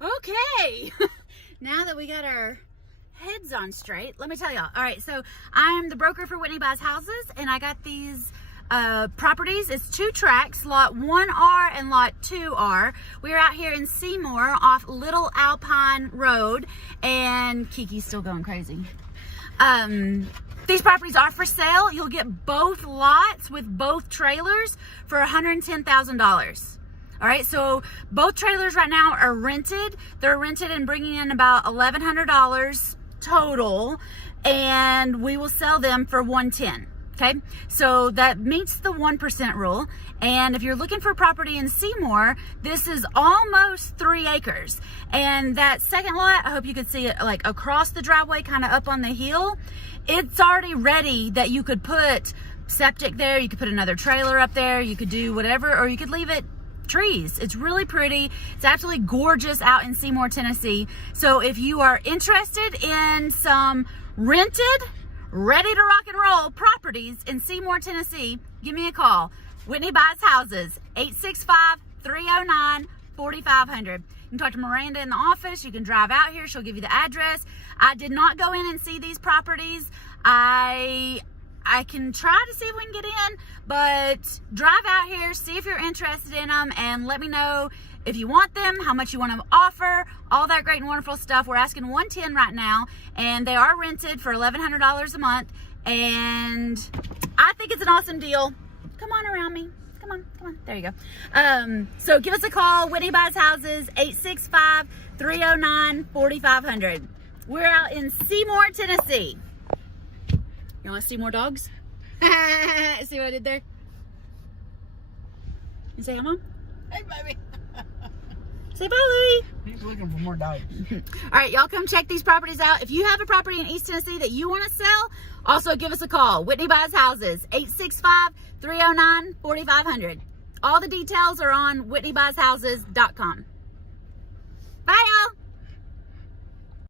Okay, now that we got our heads on straight, let me tell y'all. All right, so I'm the broker for Whitney Buys Houses, and I got these properties. It's 2 tracks, lot 1R and lot 2R. We're out here in Seymour off Little Alpine Road, and Kiki's still going crazy. These properties are for sale. You'll get both lots with both trailers for $110,000. All right, so both trailers right now are rented. They're rented and bringing in about $1,100 total, and we will sell them for $110,000. Okay, so that meets the 1% rule. And if you're looking for property in Seymour, this is almost 3 acres. And that second lot, I hope you could see it like across the driveway, kind of up on the hill. It's already ready that you could put septic there. You could put another trailer up there. You could do whatever, or you could leave it trees. It's really pretty. It's absolutely gorgeous out in Seymour, Tennessee. So if you are interested in some rented, ready to rock and roll properties in Seymour, Tennessee, give me a call. Whitney Buys Houses, 865-309-4500. You can talk to Miranda in the office. You can drive out here. She'll give you the address. I did not go in and see these properties. I can try to see if we can get in, but drive out here, see if you're interested in them, and let me know if you want them, how much you want to offer, all that great and wonderful stuff. We're asking $110,000 right now, and they are rented for $1,100 a month, and I think it's an awesome deal. Come on around me. Come on. There you go. So give us a call, Whitney Buys Houses, 865-309-4500. We're out in Seymour, Tennessee. You want to see more dogs? See what I did there? You say hi, Mom? Hey, baby. Say bye, Louie. He's looking for more dogs. All right, y'all come check these properties out. If you have a property in East Tennessee that you want to sell, also give us a call. Whitney Buys Houses, 865-309-4500. All the details are on whitneybuyshouses.com. Bye, y'all.